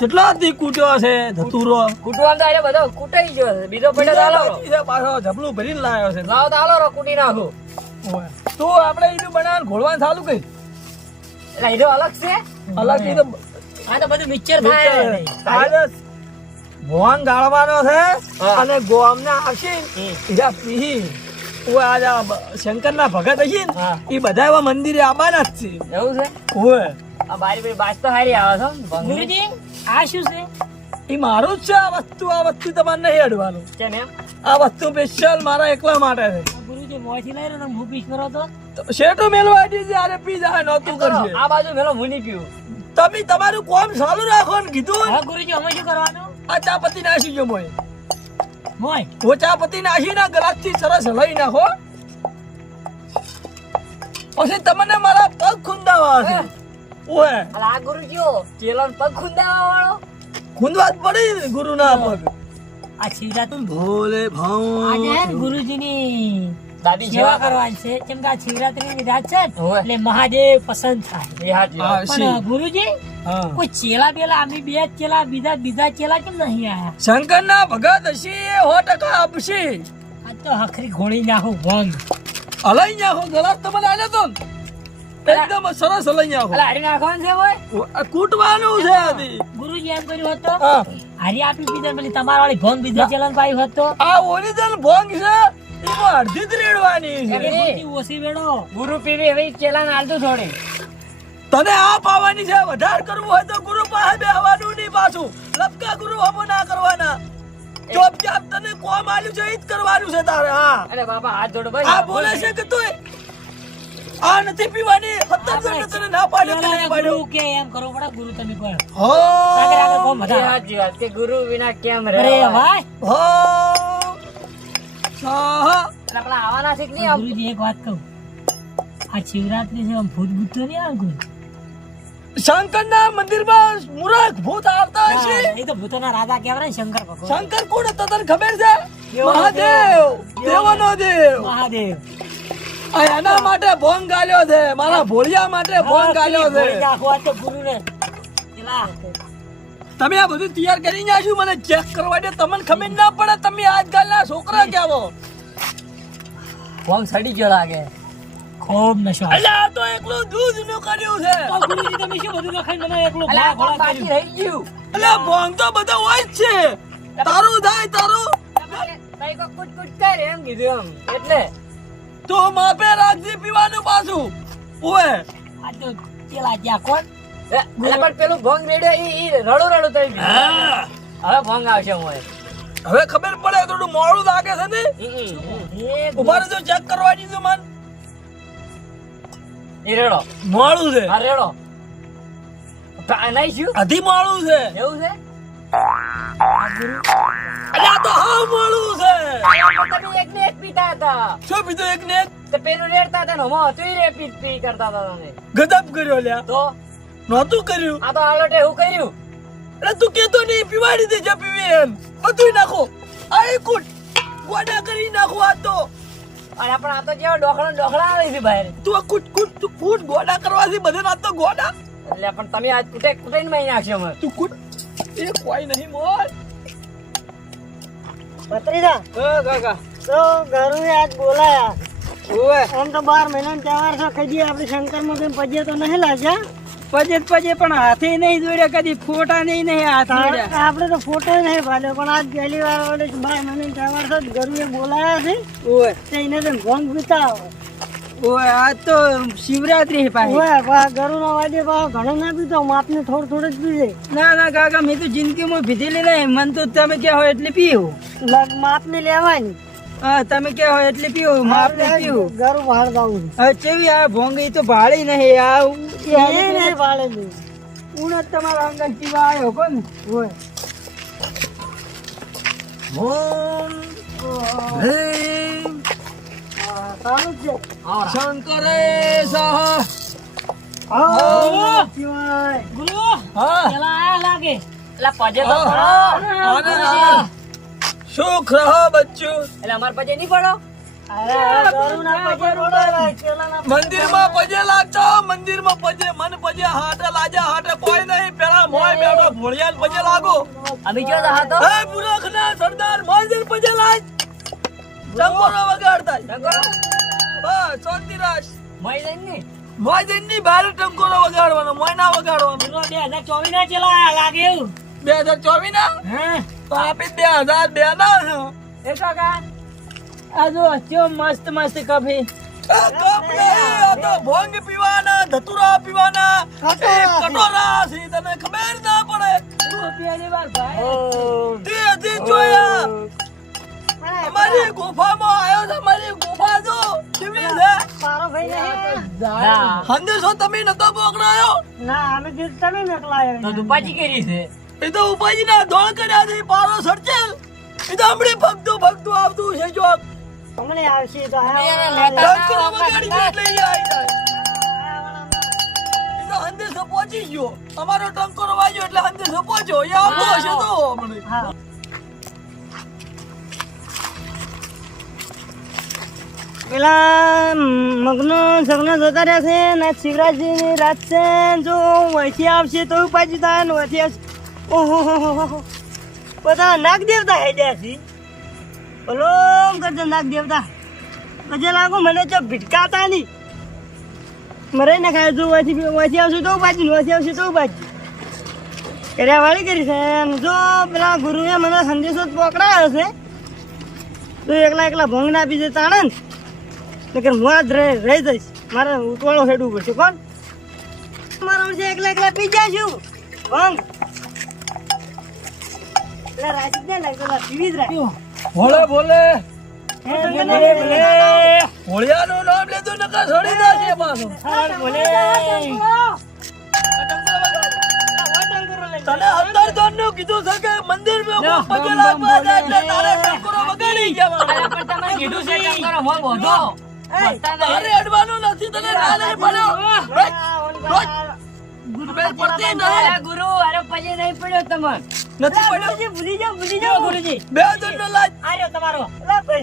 કેટલો હતી કૂટ્યો છે ધતુરો કૂટવાનું તો આરે બધો કૂટાઈ ગયો છે બીજો પડ્યો તો હાલો બાકી છે, પાછો જબલું ભરીને લાવ્યો છે. લાવો તો હાલો રો કૂટી નાખું ઓય. તો આપણે ઈનું બનાવવાનું ઘોળવાનું ચાલુ કરી એટલે એનો અલગ છે અલગ ઈ તો આ તો બધું મિક્સર થાય આજે ભોંગ ગાળવાનો છે હા. અને ગોમના આવશે ઈરા પીહી ઓય આજે શંકરના ભગત હશે ને હા. એ બધા એવા મંદિરે આવવાના જ છે. એવું છે ઓય આ બારી બારી બાજ તો હારી આવે છે ગુરુજી આ શું છે એ મારું જ છે આ વસ્તુ તમારે નહીં અડવાનું. કેમ એમ આ વસ્તુ સ્પેશિયલ મારા એકલા માટે છે. ગુરુજી મોંથી લઈ રહ્યો હું પીસ કરો તો તો શેઠો મેલવા દી જ્યારે પી જાય નહોતું કરશે. આ બાજુ મેલો મુની પીવું તમે તમારું કામ ચાલુ રાખો ને કીધું હા ગુરુજી અમે શું કરવાનું આ ચા પત્તી નાખી જો મોય મોય ઓ ચા પત્તી નાખી ના ગ્લાસ થી સરસ હલાઈ નાખો પછી તમને મારા પગ ખુંદાવા છે. ઓય આ ગુરુજીઓ ચેલોન પગ ખુંદાવા વાળો ખુંદવા જ પડી ગુરુના પગ. આ શિવરાત્રી ભોલે આજે ભાવ ગુરુજીની દાદી સેવા કરવાની છે કેમ કે આ શિવરાત્રીની રાત છે ને, એટલે મહાદેવ પસંદ થાય પણ ગુરુજી હા કોઈ ચેલા બેલા અમે બે જ ચેલા બીજા ચેલા કેમ નહીં આયા શંકર ના ભગત હશે 100% આપશે. આ તો હખરી ઘોડી નાખું ભંગ હલાઈ નાખો ગ્લાસ તમને આલે તો ને. એકદમ સરસ હલાઈ નાખો. અલા હારી નાખવાનું છે હોય આ કૂટવાનું છે આથી. ગુરુજી એમ કર્યું હોત તો હા. હારી આપી પીધા પેલી તમારા વાળી ભંગ બીજા ચેલાને પાઈ હોત તો આ ઓરિજિનલ ભોંગ છે એમાં અડધી જ રેડવાની છે. ગુરુજી ઓછી વેડો ગુરુ પીવી હવે ચેલાને આલતું થોડી તને આ પાવાની છે વધારે કરવું હોય તો ગુરુ પાસે બેહવાનું નહીં પાછું લપકા ગુરુ હમો ના કરવાના ચોપ ચાપ તને કોમ આલ્યું છે ઈ જ કરવાનું છે તારે. હા અરે બાબા હાથ જોડો ભાઈ આ બોલે છે કે તું આ નથી પીવાની સત્તર તને ના પાડ્યો કે નહીં પાડ્યો. ગુરુ કે એમ કરો પડે ગુરુ તમે કોઈ હો આગળ આગળ કોમ બધા સાચી વાત કે ગુરુ વિના કેમ રહે અરે ભાઈ હો સાહા એટલે પેલા આવવાના છે કે નહીં આમ ગુરુજી એક વાત કહું આ શિવરાત્રી છે આમ ભૂત ભૂત તો નહીં આવે કોઈ શંકરના મંદિરમાં મૂરખ ભૂત આવતા હશે. એ તો ભૂતોના રાજા કહેવાય ને શંકર ભગવાન શંકર કોણ હતો તને ખબર છે? દેવોનો મહાદેવ દેવોનો દેવ. મહાદેવ આ એના માટે ભોંગ ગાલ્યો છે મારા ભોળિયા માટે ભોંગ ગાલ્યો છે. નાખવા તો ગુરુને પેલા તમે આ બધું તૈયાર કરી નાખ્યું મને ચેક કરવા દે તમને ખબર ના પડે તમે આજકાલના છોકરા કેવો કોમ સડી ગયો લાગે ખૂબ નશો એટલે આ તો એકલું દૂધ નું કર્યું છે. ગુરુજી તમે શું બધું લખાઈ મને એકલો ઘોડા બાકી રહી ગયું એટલે ભોંગ તો બધો હોય જ છે. તારું થાય તારું કઈ કો કુટ કુટ કર એમ કીધું એમ એટલે તો માપે રાખજે પીવાનું પાછું. ઓય આ તો પેલા જ્યાં કોણ એટલે પણ પેલું ભંગ રેડ્યો ઈ રડું રડું થઈ ગયું હા. હવે ભંગ આવશે હું હવે ખબર પડે થોડું મોડું લાગે છે ને ઉભા રહેજો ચેક કરવા દીધું મન ઈ રેડો મોડું છે હા રેડો નહીં શું અધી મોડું છે. એવું છે એટલે આ તો હા મોડું છે. તમે એક ને એક પીતા હતા શું પીધું એક ને એક? તો પેલું રેડતા હતા ને હમણાં હતું ઈ રે પી પી કરતા હતા તમે ગદપ કર્યો લ્યા તો નહોતું કર્યું. આ તો આલોટે એવું કર્યું એટલે તું કેતો નહીં પીવાડી દે જે પીવી એમ બધું નાખો આ એક કૂટ ગોડા કરી નાખો આ તો અને પણ આ તો કેવો ડોખલા આવે છે બહાર તું આ કૂટ કૂટ તું કૂટ ગોડા કરવાથી બધે ના તો ગોડા એટલે પણ તમે આજ કુટે કુટે ને મારી નાખશો મને તું કૂટ એ કોઈ નહીં મોર ભત્રીજા કાકા તો ઘરુએ આજ બોલાયા ઓવે આમ તો 12 મહિનાનો તહેવાર છે કદી આપણે શંકરમાં કેમ પજે તો નહીં લાગ્યા પજે પણ હાથે નહીં જોડ્યા કદી ફોટા નહીં હાથ આપણે તો ફોટો નહીં પાડ્યો પણ આજ પહેલી વાર વડે 12 મહિનાનો તહેવાર છે ઘરુએ બોલાયા છે ઓવે તો એને તો ભંગ પીતા ઓવે આ તો શિવરાત્રી હોય ઘરુના વાજે ઘણો ના પીતો માપને થોડું જ પીજે ના કાકા મેં તો જિંદગીમાં પીધેલી નહીં મન તો તમે ક્યાં હોય એટલે પીવું માપને લેવાની હા તમે ક્યાં હોય એટલે પીવું માપને પીવું ઘરું બહાર જવું હવે કેવી આ ભોંગી તો ભાળી નહીં આ એ નહીં પાડેલું ઉણત તમારા અંગત પીવા આવ્યો કોણ હોય ઓમ હ્રીમ સારું જ છે શંકરે સહ ગુરુ હા પેલા આયા લાગે એટલે પજે તો હા. પડો આનંદ સુખ રહો બચ્ચું એટલે અમાર પજે નહીં પડો અરે ગરુના પગે પડો, ચેલાના પગે મંદિરમાં પજે લાગતો, મંદિરમાં પજે, મન પજે હાટે લાજા હાટે કોઈ નહીં, પેલા મોય બેઠો ભોળિયાને પજે લાગો. અમે જો દા તો હે મૂર્ખના સરદાર મોયદીન પજે લાગ. ચંપોરો વગાડતા. બસ શાંતિ રાખ. મોયદીનની બહાર ટંકોરો વગાડવાનો, મોય ના વગાડવાનો. 2024 ના ચેલા લાગે એવું. 2024 ના? હા તો આપી 2002 ના છે. એ કાકા આ જો કેવો મસ્ત મસ્ત કોફી. આ કપ નહીં, આ તો ભોંગ પીવાના, ધતુરા પીવાના, એ કટોરા છે, તને ખબર ના પડે. રૂપિયાની વાત ભાઈ. તે હજી જોયા. અમારી ગુફામાં આવ્યો છે, અમારી ગુફા જો કેવી છે. મારો ભાઈ નહીં. ના સંદેશો તમે નતો પકડાયો. ના અમે કીધું તમે મોકલાયો. તો દુપાજી કરી છે. એ તો ઉપાજીના દોણ કર્યા છે, પારો સડચેલ. એ તો હમણાં ભગતું આવતું છે જો. હમણે આવશે તો ટંકોરો વગાડી દે એટલે ઈ આવી જાય. એ તો સંદેશો પહોંચી ગયો. અમારો ટંકોરો વાગ્યો એટલે સંદેશો પહોંચ્યો. એ આવતો હશે તો હમણાં. હા. પેલા મગનો સગનો જતા રહ્યા છે ને શિવરાજની રાત છે, જો વહીથી આવશે તો પાછી થાય ને વહીથી આવશે. ઓહો બધા નાગ દેવતા હે ગયા છે. બોલો કરજો નાગ દેવતા પછી લાગુ મને જો ભીટકાતા નહીં મરે ને ખાય જો વહીથી આવશે તો પાછી ને વહીથી આવશે તો પાછી કર્યા વાળી કરી છે. અને જો પેલા ગુરુએ મને સંદેશો જ પકડાયો છે તો એકલા ભોંગ ના આપી દે તાણે ને નકર હું આજ રહી જઈશ. મારે ઉતવાળો હેડવું પડશે. કોણ મારો એકલા પી જાશું ભંગ એટલે રાજી ને લાગતો પીવી જ રાખ. બોલે હોળિયાનું નામ લેતું નકર છોડી દેશે પાછો. તને અંદર દોનનું કીધું છે કે મંદિરમાં પગે લાગવા જાય એટલે તારે ટંકોરો વગાડી જવાનો. પણ તમે કીધું છે ટંકોરો મોય બોધો. તારે અડવાનું નથી, તને નાલે પડ્યો. બેલ પડતી નહીં. અરે ગુરુ અરે પછી નહીં પડ્યો તમને. નથી પડ્યો. ભૂલી જાઓ ગુરુજી બે દંડનો લાજ આર્યો તમારો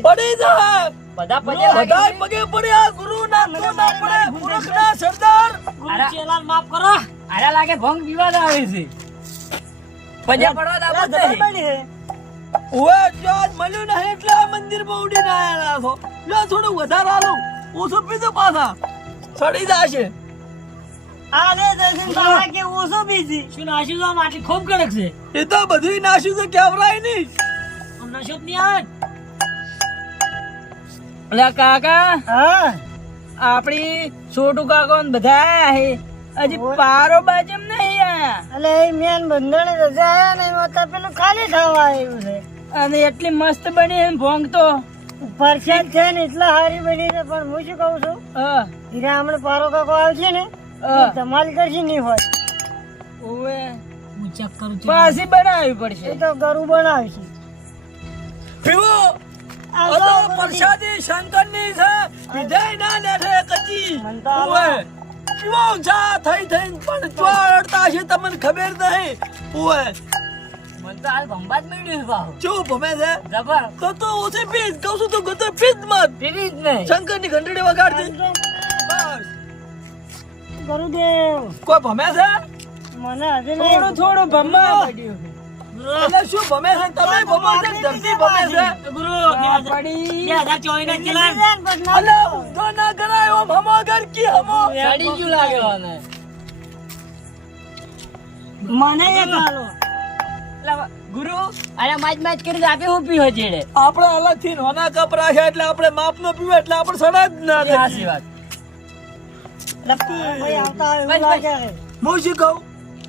પડી જાય. બધા પજે બધાય પગે પડ્યા. ગુરુ ના તો ના પડે, મૂર્ખ ના સરદાર. ગુરુ ચેલાન માફ કરો. આરા લાગે ભંગ પીવા જ આવે છે. પજે પડવા દા બધે. ઓએ જો આજ મળ્યું ને એટલે આ મંદિરમાં ઉડીને આયા છો. લો થોડું વધારે આલું, ઓછું પીધું પાછા સડી જાશે. આ લે દર્શન તારા કે ઓછો બીજી શું નાશું તો આટલી ખૂબ કડક છે. એ તો બધું નાશ્યું છે, કેવરાય નહીં. આમ નશો જ નહીં આવે. અલ્યા કાકા હા આપણી છોટુ કાકો ને બધા આયા છે. હજી પારો બાજમ નહીં આયા. એટલે એ મેન બંધણે રજા આયા ને એમાં તો પેલું ખાલી થવા આવ્યું છે. અને એટલી મસ્ત બની છે ને ભોંગ તો. પરસાદ છે ને એટલા હારી બની છે. પણ હું શું કહું છું, હા હીરા હમણાં પારો કાકો આવશે ને હા. ધમાલ કરશે નહીં હોય ઓવે હું ચેક કરું છું. પાછી બનાવવી એ પડશે. તો ગરું બનાવશે. પીવો આ આ તો તો પ્રસાદી શંકરની છે. વિજય ના લેઠે કચી. મન તો આમાં- ઓએ પીવો જા થઈ પણ ચોરડતા છે તમને ખબર નહીં. ઓએ મને તો હાલ ભંબા જ મળ્યું છે ભાવ. ચૂપ ભમે છે. જબર તો ઓછી પીસ કહું છું તો ગતો પીસ મત. પીવી જ નહીં. શંકરની ઘંટડી વગાડતી. બસ ગુરુદેવ કોઈ ભમે છે? મને હજી થોડું નહીં થોડું ભંબા પડ્યું. એટલે શું ભમે છે? તમે ભમો છો કે ધરતી ભમે છે? ગુરુ 2024 ના ચલાન અલા ઊંધો ના કરાયો, હમો ઘર કી હમો. સડી ગયું લાગે મને. મને એક હાલો એટલે ગુરુ અરે માજ કરી આપે હું પીવો છેડે. આપણે અલગથી નોના કપ રાખ્યા એટલે આપણે માપ નો પીવે એટલે આપણે સડા જ ના સાચી રાખીએ. વાત. ભાઈ આવતા હોય એવું લાગે છે. હું શું કહું,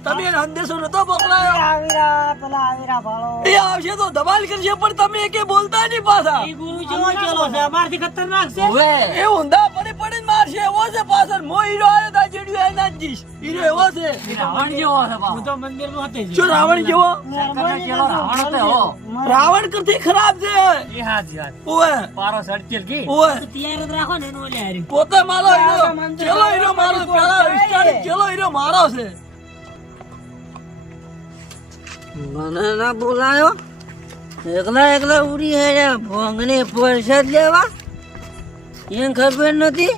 તમે એને સંદેશો નતો મોકલાયો. આવીરા પેલા આવીરા ભાળો એ આવશે તો ધમાલ કરશે પણ તમે એકે બોલતા નહીં પાછા. એ ગુરુ જેવો ચેલો છે અમારથી ખતરનાક છે. ઓવે એ ઊંધા પડીને મારશે એવો છે પાછળ. મો હીરો આવ્યો તા જેડ્યું એના જ જીશ. હીરો એવો છે. રાવણ જેવો છે બાપ. હું તો મંદિરમાં હતો જ. શું રાવણ જેવો? શંકરનો ચેલો રાવણ હતો હો. રાવણ કરતી ખરાબ છે. એ હાચી વાત. ઓએ પારો સડકેલ કી. ઓએ તૈયાર જ રાખો ને એનો ઓલે હારી. પોતે મારો હીરો. ચેલો હીરો મારો પેલા વિસ્તારી ચેલો હીરો મારો છે. મને ના બોલાયો એકલા ઉડી હે ભોંગને પરસાદ લેવા એને ખબર નથી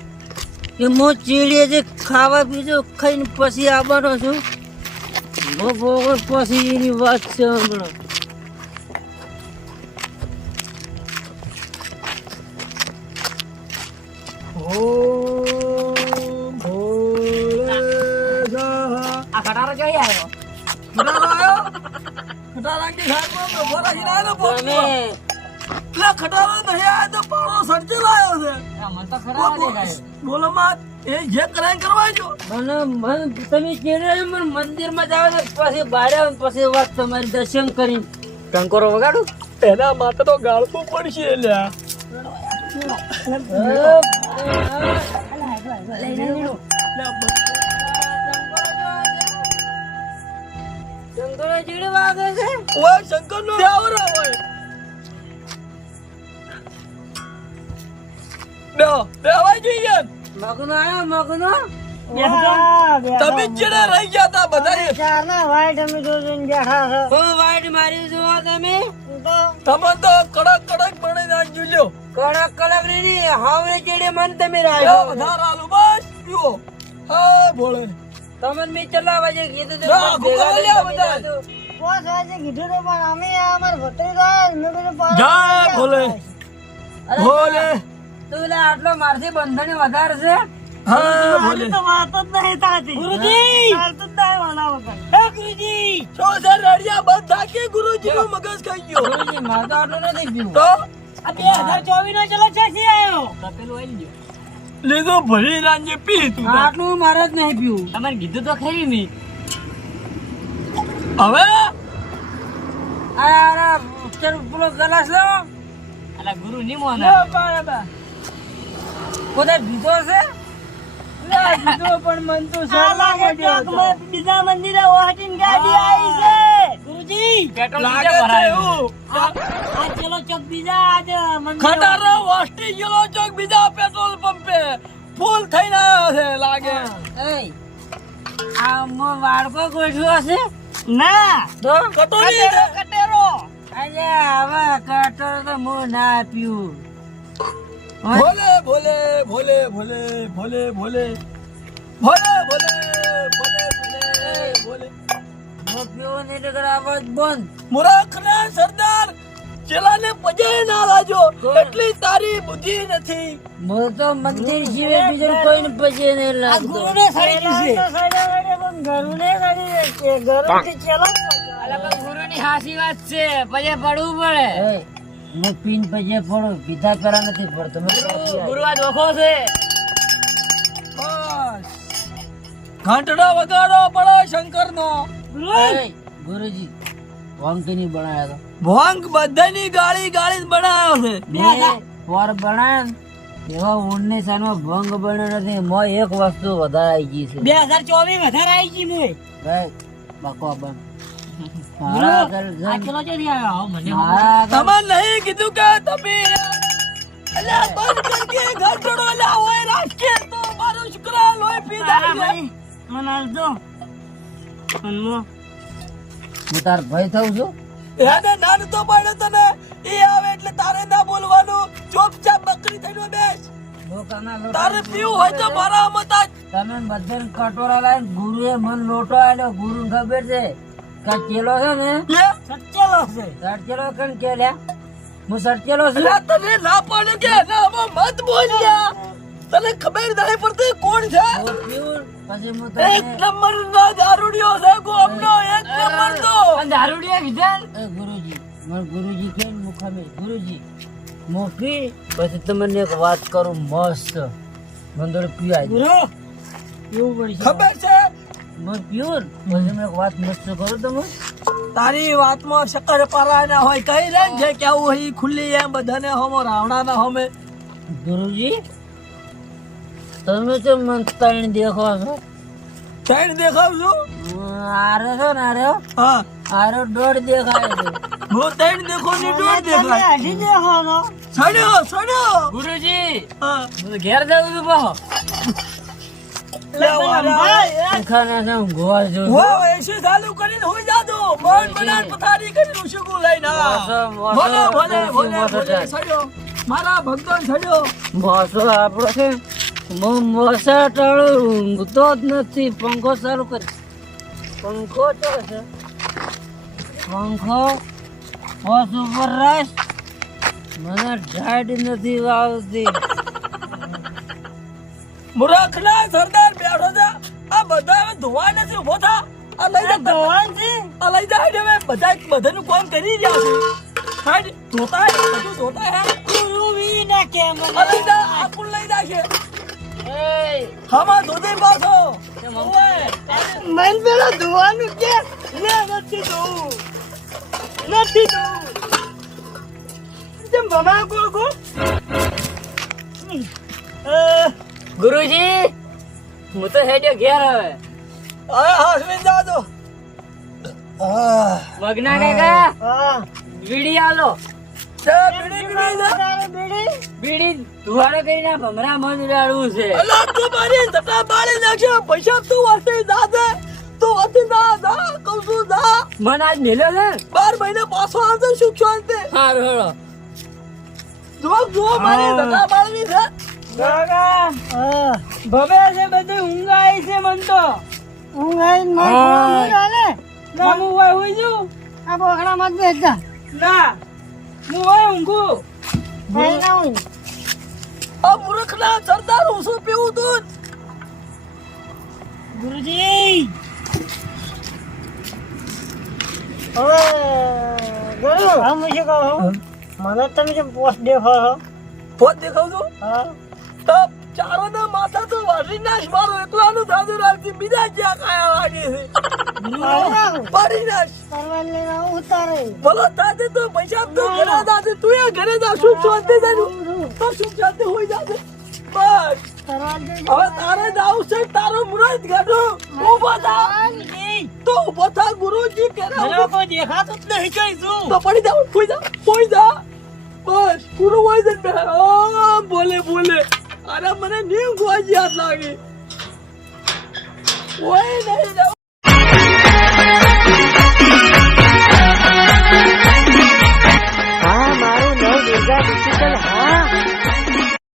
કે હું ચીડીએ જે ખાવા પીધું ખાઈને પછી આવવાનો છું. બપોર પછી એની વાત છે હમણાં. આ ખટારો જોઈ આવ્યો. ખટારો આયો? ખટારાની ઘાટમાં તો ભરાઈ નાખ્યો પોપટો. પેલા ખટારો નહીં આયો તો પાડો સર્જેલ આયો છે. મને તો ખટારો દેખાયો. બોલો માં એ જે કરાય કરવાજો. તમે મંદિરમાં જાવ ને પછી બહાર આવો ને પછી વાત તમારી દર્શન કરી ટંકોરો વગાડું. એના માથે તો ગાળવું પડશે લ્યા. ટંકોરો ચીડી વાગે છે. ઓય શંકરનો દેવરો હોય. બેવાય જોઈએ. મગનો આયો મગનો. તમે ચડે રહી ગયા તા બધા. ચારના વાઈટ અમે જોઈને બેઠા છે. ઓ વાઈટ મારી જુઓ તમે. તમે તો કડક કડક બની નાખજો લ્યો. કડક કડક ની હાવરે ચીડે મન તમે લ્યો રાખ્યો. બધા રાલુ બસ પીવો. હા બોલે. તમને મે ચલા વાજે કીધું તો ના, ભૂખા લ્યા બધા. 5 વાગે કીધું તો પણ અમે અમાર ભત્રીજા મે કીધું જય ભોલે. ભોલે. તું લે આટલો મારથી બંધણી વધારે છે. હા ભોલે. તો વાત જ નહીં થાતી. ગુરુજી ચાલતું જ નહીં વાળા વગર. હે ગુરુજી છો સર રડિયા બંધ થાકે ગુરુજી નું મગજ ખાઈ ગયો. ગુરુજી માર તો આટલો નથી પીવું. તો આ 2024 નો ચલો છે આયો. તપેલું આઈ ગયો. લીધો ભરી રાંજે પી તું. આટલું મારે જ નહીં પીવું. તમારે કીધું તો ખરી નહીં. હવે આ પેલો ગલાસ લો. અલા ગુરુ ની મોને. બરાબર કોને બીજો છે. બીજો પણ મન તો બીજા મંદિરે ઓહટીન ગાડી આવી છે. ગુરુજી પેટ્રોલ લાગે બીજા છે ભરાયું. એવું. આ ચલો ચોક બીજા આજ મંદિર ખટારો વાસ્ટી ગયેલો ચોક બીજા પેટ્રોલ પંપે ફૂલ થઈને આવ્યો છે લાગે. એય આ મો વાડકો ગોઠવ્યો છે ના તો કટોરી છે. કટેરો અરે હવે કટોરો તો મો ના પીવું. ભોલે ભોલે ભોલે ભોલે ભોલે ભોલે ભોલે ભોલે ભોલે ભોલે ભોલે. મો પીવો ને તો આવાજ બંધ. મૂર્ખ ને સરદાર ચેલાને પજે ના લાજો એટલી તારી બુદ્ધિ નથી. મો તો મંદિર સિવાય બીજું કોઈને પજે નહીં લાગતો. ગુરુને સડી ગયું છે. ગુરુને સડી છે. ગુરુથી ચલો. અલા પણ ગુરુ ની હાસી વાત છે. પછી પડવું પડે. એય હું પીન પજે પડો પીધા કરા નથી પડતો. ગુરુ આ ધોખો છે. બસ ઘંટડો વગાડો પડો શંકર નો. ગુરુજી વાંકની બનાયા તો ભોંગ બધાની ગાળી ગાળી બનાવ્યો છે. પોર બનાયા એવા 19 માં ભંગ બન્યો નથી. મો એક વસ્તુ વધારે આવી ગઈ છે. 2024 વધારે આવી ગઈ મોય. ભાઈ બકો બંધ. મારા ઘર આ ચલો ચોથી આવ્યો. મને મારા ઘર તમે નહીં કીધું કે તમે અલ્યા બંધ કરકે ઘંટડો લાવો રાખીએ તો મારો શુક્રા લોહી પી જાય. મને આલજો. મનમો હું તાર ભાઈ થઉં છું. એને નાન તો પાડ્યો તને એ આવે એટલે તારે ના બોલવાનું. ચોપચાપ બકરી થઈને બેસ. લોકોના લોટા તારે પીવું હોય તો મારા મત જ. તમે બધાને કટોરા લાવીને ગુરુએ મન લોટો આલ્યો. ગુરુ ખબર છે કે ચેલો છે ને લે સચેલો છે. સચેલો કણ કે લ્યા હું સચેલો છું. અલ્યા તને ના પાડ્યો કે એનામાં મત બોલ્યા. તને ખબર નહીં પડતી કોણ છે. હું પીવું પછી હું એક તમને નંબર નો દારૂડિયો છે ગોમનો. એક નંબર નો. પણ દારૂડિયા વિધાન. એ ગુરુજી મને ગુરુજી કે મુખામે ગુરુજી મોફી પછી તમને એક વાત કરું મસ્ત મંદોર પીવાય ગુરુ એવું પડી ખબર છે મને પીવું પછી મને એક વાત મસ્ત કરું તમે. તારી વાતમાં શક્કર પારા ના હોય કઈ રે જે કેવું હોય ઈ ખુલ્લી એમ બધાને હોમો રાવણા ના હોમે. ગુરુજી તમે તો મન ત્રણ દેખો છો. ત્રણ દેખાવ છું. આરે છો ને આરે હા આરે દોઢ દેખાય છે. હું ત્રણ દેખો ને દોઢ દેખાય. અઢી દેખાનો સડ્યો સડ્યો. ગુરુજી હા હું તો ઘેર જવું છું પાછો. લે વારા ખાના છે ગોળ જો વો એસી ચાલુ કરીને હોઈ જાદો. મન બનાન પથારી કરીને ઉશકુ લઈને આ. ભલે ભલે ભલે ભલે સડ્યો મારા ભગવાન છડ્યો. મોસો આપણો છે મોસા ટાળું ઊંઘતો જ નથી. પંખો ચાલુ કર. પંખો તો છે પંખો હોશ ઉપર રાખ. મને ઢાઢ નથી આવતી. મૂર્ખના સરદાર બેઠો છે. આ બધા હવે ધોવા નથી ઉભો થા. આ લઈ જા ધોવાન છે. આ લઈ જા હવે બધા બધાનું કામ કરી રહ્યા છે. હાડ ધોતા હે બધું ધોતા હે. રૂવી ના કે મને આ લઈ જા આ કુલ લઈ જા છે. હમા ધોતે પાછો. ઓય મન પેલા ધોવાનું કે નથી ધોવું તેમ ભમા કોલ ગુરુજી હું તો હેડ્યો ઘેર હવે. હા હાસમીન જા દો. મગના કાકા બીડી આલો. બીડી ધુવાડો કરીને ભમરા મન ઉડાડવું છે. અલા તું મારી જટા બાળી નાખે. પૈસા તું વાતે જા દે. તું વાતે જા કહું છું જા. મન આજ મેલ્યો છે 12 મહિને પાછો આવતો સુખ શાંતિ. હારું હેડો. જો મારી જટા બાળવી છે. કાકા ભવે છે બધું ઊંઘ આવી છે મન તો ઊંઘ આઈને માર હાલે. ના હું હોય હોઈ જઉં આ બોકડા મત બેસતા. ના હું હોય ઊંઘું આ મૂર્ખના સરદાર હું શું પીવું દૂધ. ગુરુજી હવે ગુરુ હું શું કહું મને તમે જેમ પોસ્ટ દેખો છો. પોત દેખાવ છું. હા તો ચારો ના માથા તો વાળી નાશ. મારો એકલાનું સાધુ રાખતી બીજા જ્યાં કાયા વાગે છે. પાડી નાશ. ભલો તાતે તો પૈસા તો ઘરે જાતે. તું એ ઘરે જા. સુખ શાંતિ જાજુ તો સુખ શાંતિ હોઈ જાતે. બસ હવે તારે જાવું છે. તારો મુરત ગાડો ઉભો થા. તો ઉભો થા. ગુરુજી કે મને કોઈ દેખાતું જ નહીં કઈ શું તો પડી જાવ. હોઈ જા બસ. ગુરુ હોય છે બે. બોલે અરે મને નીમ ગોજી હાથ લાગી. ઓય નહીં જાવ.